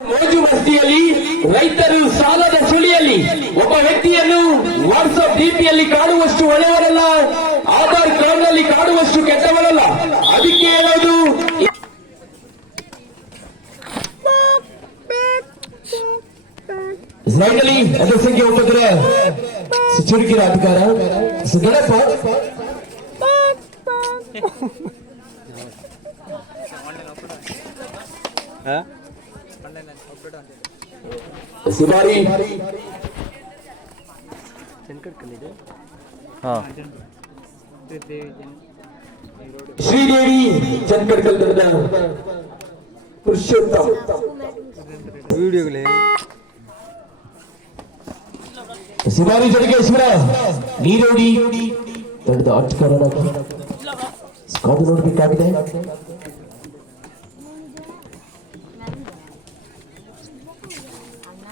ಮೋಜು ಮಸ್ತಿಯಲ್ಲಿ ರೈತರು ಸಾಲದ ಸುಳಿಯಲ್ಲಿ ಒಬ್ಬ ವ್ಯಕ್ತಿಯನ್ನು ವಾಟ್ಸ್ಆಪ್ ಡಿಪಿಯಲ್ಲಿ ಕಾಣುವಷ್ಟು ಒಳ್ಳೆಯವರಲ್ಲ ಆಧಾರ್ ಕಾರ್ಡ್ನಲ್ಲಿ ಕಾಣುವಷ್ಟು ಕೆಟ್ಟವರಲ್ಲ ಅದಕ್ಕೆ ಹೇಳೋದು ಸ್ಲೈಡಲ್ಲಿ ಅದ ಸಂಖ್ಯೆ ಒಪ್ಪಿದ್ರೆ ಚುರುಕಿನ ಅಧಿಕಾರ. शिवारी हाँ। श्रीदेवी पुरुषोत्तम। वीडियो के चढ़ के शिवरा नीरोडी। तड़दा अटकर रखा। स्कॉट भी काबिल है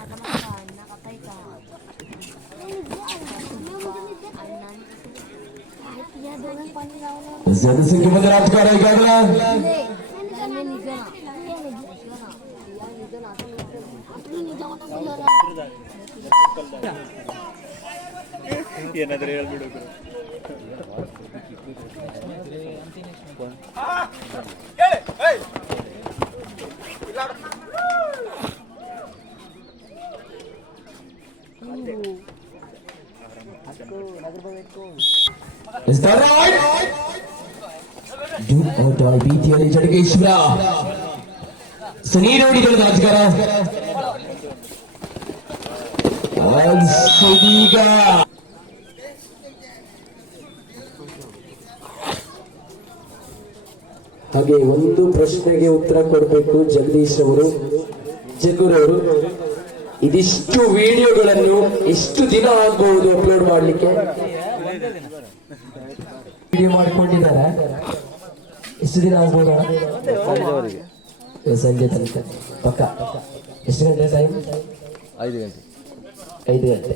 ಜಡಗೇಶ್ವರ ನೀರೋಡಿ ತಂಡದ ಆಟಗಾರನ ಕಾದು ನೋಡಬೇಕಾಗಿದೆ ಜನಸಂಖ್ಯೆ ಬಂದ ಆಟಗಾರ ಈಗಾಗಲೇ ಏನಾದ್ರೆ ಹೇಳ್ಬಿಡು Is that right? Do or die ಭೀತಿಯಲ್ಲಿ ಜಡಗೇಶ್ವರ ಸುನೀರೋಡಿ ತಂಡದ ಆಟಗಾರ And ಇದೀಗ ಹಾಗೆ ಒಂದು ಪ್ರಶ್ನೆಗೆ ಉತ್ತರ ಕೊಡಬೇಕು ಜಗದೀಶ್ ಅವರು. ಜಗ್ಗುರವರು ಇದಿಷ್ಟು ವಿಡಿಯೋಗಳನ್ನು ಎಷ್ಟು ದಿನ ಆಗಬಹುದು ಅಪ್ಲೋಡ್ ಮಾಡಲಿಕ್ಕೆ. ವಿಡಿಯೋ ಮಾಡಿಕೊಂಡಿದ್ದಾರೆ. ಎಷ್ಟು ದಿನ ಆಗ್ಬೋದ? ಸಂಜೆ ತನಕ. ಪಕ್ಕ. ಎಷ್ಟು ಗಂಟೆ ಟೈಮ್ ಐದು ಗಂಟೆ. ಐದು ಗಂಟೆ.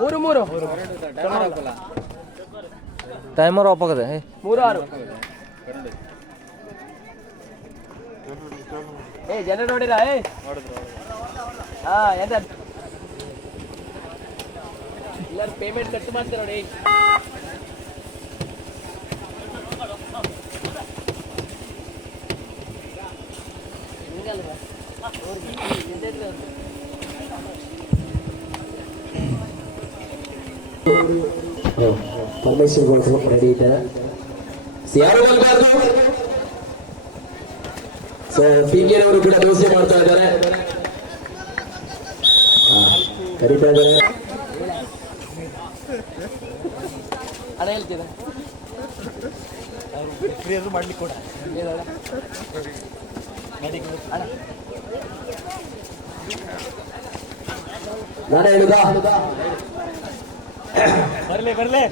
ಮೂರು ಮೂರು. ಟೈಮರ್ ಆಫ್ ಆಗದೆ ಮೂರು ಆರು. ಏ ಜನ ನೋಡಿರ? ಏ. ಹಾ ಎಂತ? ಎಲ್ಲರೂ ಪೇಮೆಂಟ್ ಕಟ್ ಮಾಡ್ತೀರ ನೋಡಿ. ಪರಮೇಶ್ವರ್ ರೆಡಿ ಇದ್ದಾರೆ ಯಾರು ಬರಬಾರ್ದು ಸೊ ಪಿಂಗಿಯವರು ಕೂಡ ದೋಸೆ ಮಾಡ್ತಾ ಇದ್ದಾರೆ ಹಾ, ಕರೀತಾ ಇದ್ದಾರೆ ಹಣ ಹೇಳ್ತೀರ ಮಾಡ್ಲಿಕ್ಕೆ ಕೊಡ ನಾನು ಹೇಳುದಾ ಬರ್ಲೆ ಬರ್ಲೆ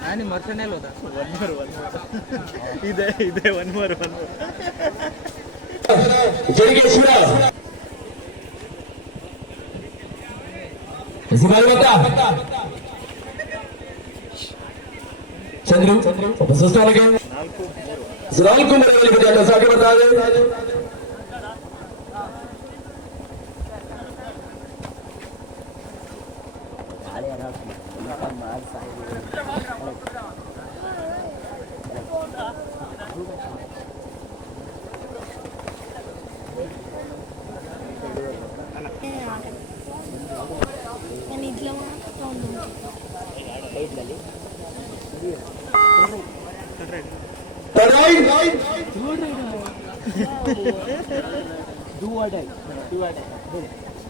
ನಾನು ಮರ್ಸನೇ ಇಲ್ಲ ಒನ್ ಮೋರ್ ಒನ್ ಇದೆ ಇದೆ one more one more Jadigeshwara Chandru ಒಬ್ಬ ಸುಸ್ತಾನಿಗೆ ನಾಲ್ಕು ಮರದಲ್ಲಿ ಬಂದ ಎಲ್ಲ ಸಾಗಿ ಬರ್ತಾ ಇದೆ Do or die. Do or die.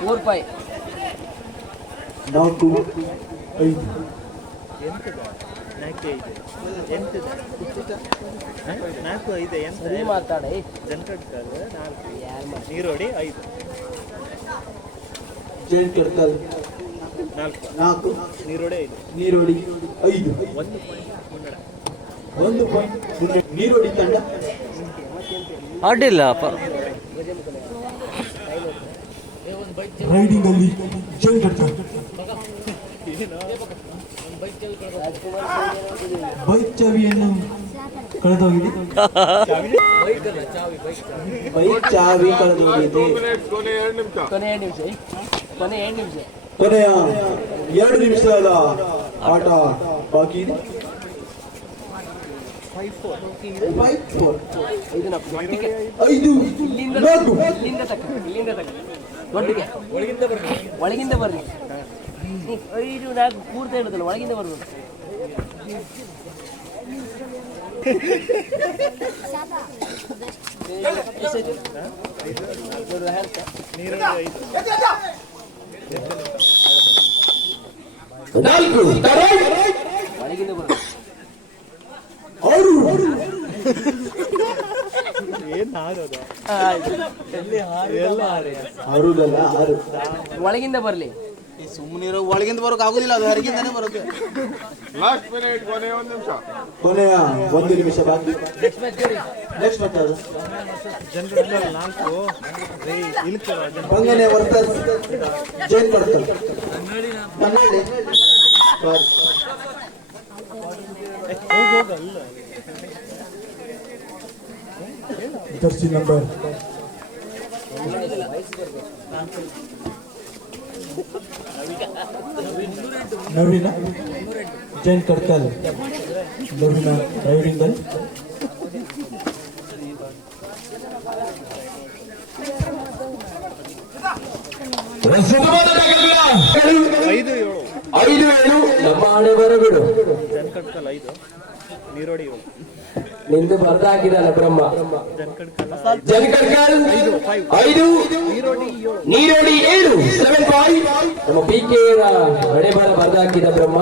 Four five ನಾಲ್ಕು ಐದು. ನಾಲ್ಕು ಐದು? ನಾಲ್ಕು ಸರಿ ಮಾತಾಡಿ. ಯಾರು ನೀರೋಡಿ ಐದು. ನಾಲ್ಕು. ನಾಲ್ಕು. ನೀರೋಡಿ ಐದು. ನೀರೋಡಿ ಐದು. ಒಂದು ಒಂದು ಪಾಯಿಂಟ್ ನೀರೋಡಿ ತಂಡ. ಅಡ್ಡಿಲ್ಲ ರೈಡಿಂಗ್ ಅಲ್ಲಿ ಜೈನ್ ಕಡ್ಕಲ್ ಬೈಕ್ ಚಾವಿಯನ್ನು ಕಳೆದೋಗಿದೆ ಬೈಕ್ ಚಾವಿ ಕಳೆದೋಗಿದೆ ಕೊನೆ ಎರಡು ನಿಮಿಷ ಕೊನೆ ಎರಡು ನಿಮಿಷ ಕೊನೆಯ ಎರಡು ನಿಮಿಷದ ಆಟ ಬಾಕಿ ಇದೆ ಫೈವ್ ಫೋರ್ ಇದು ನಮ್ಮ ದೊಡ್ಡಗೆ ಐದು ಇಲ್ಲಿಂದ ನಾಲ್ಕು ಇಲ್ಲಿಂದ ತಕ್ಕ ಇಲ್ಲಿಂದ ತಕ್ಕ ದೊಡ್ಡಗೆ ಒಳಗಿಂದ ಬರ್ರಿ ಒಳಗಿಂದ ಬರ್ರಿ ಐದು ನಾಲ್ಕು ಪೂರ್ತಿ ಹೇಳುದಲ್ಲ ಒಳಗಿಂದ ಬರ್ಬೋದು ನೀರೋಡಿ ಐದು ನಾಲ್ಕು ಕರೆಕ್ಟ್ ಒಳಗಿಂದ ಬರ್ಬೋದು ಆರುದಲ್ಲ ಆರು ಒಳಗಿಂದ ಬರ್ಲಿ. ಸುಮ್ಮನಿರೋ ಒಳಗಿಂದ ಬರೋಕೆ ಆಗುದಿಲ್ಲ ಅದು ಹೊರಗಿಂದಾನೇ ಬರುತ್ತೆ. ಕೊನೆಯ ಒಂದು ನಿಮಿಷ ಬಾಕಿ. ನೆಕ್ಸ್ಟ್ ಮತ್ತೆ ಅದು ಜನಕಡ್ಕಲ್ ನಾಲ್ಕು ರೇ ಇಲ್ಕ ಬಂಗನೆ ವರ್ತ ಜೈನ್ ಕಡ್ಕಲ್ ಕನ್ನಡಿ. ಬಾರಿ. ಹೋಗ್ ಹೋಗ ಅಲ್ಲ jersey number. Naveena? Jain Kadkal Naveena driving ಅಲ್ಲಿ. ಸುಗಮವಾದ ಟಗರಿಲ್ಲ. ಐದು ಏಳು. ನಮ್ಮ ಹಣೆ ಬರಬೇಡು ಐದು ನಿಂದು ಬರ್ದ ಹಾಕಿದಲ್ಲ ಬ್ರಹ್ಮ ಜನ್ಕಡ್ಕಲ್ ಐದು ನೀರೋಡಿ ಏಳು ಸೆವೆನ್ ಫೈವ್ ನಮ್ಮ ಪಿ ಕೆ ಹಣೆ ಬರ ಬರ್ದ ಹಾಕಿದ ಬ್ರಹ್ಮ.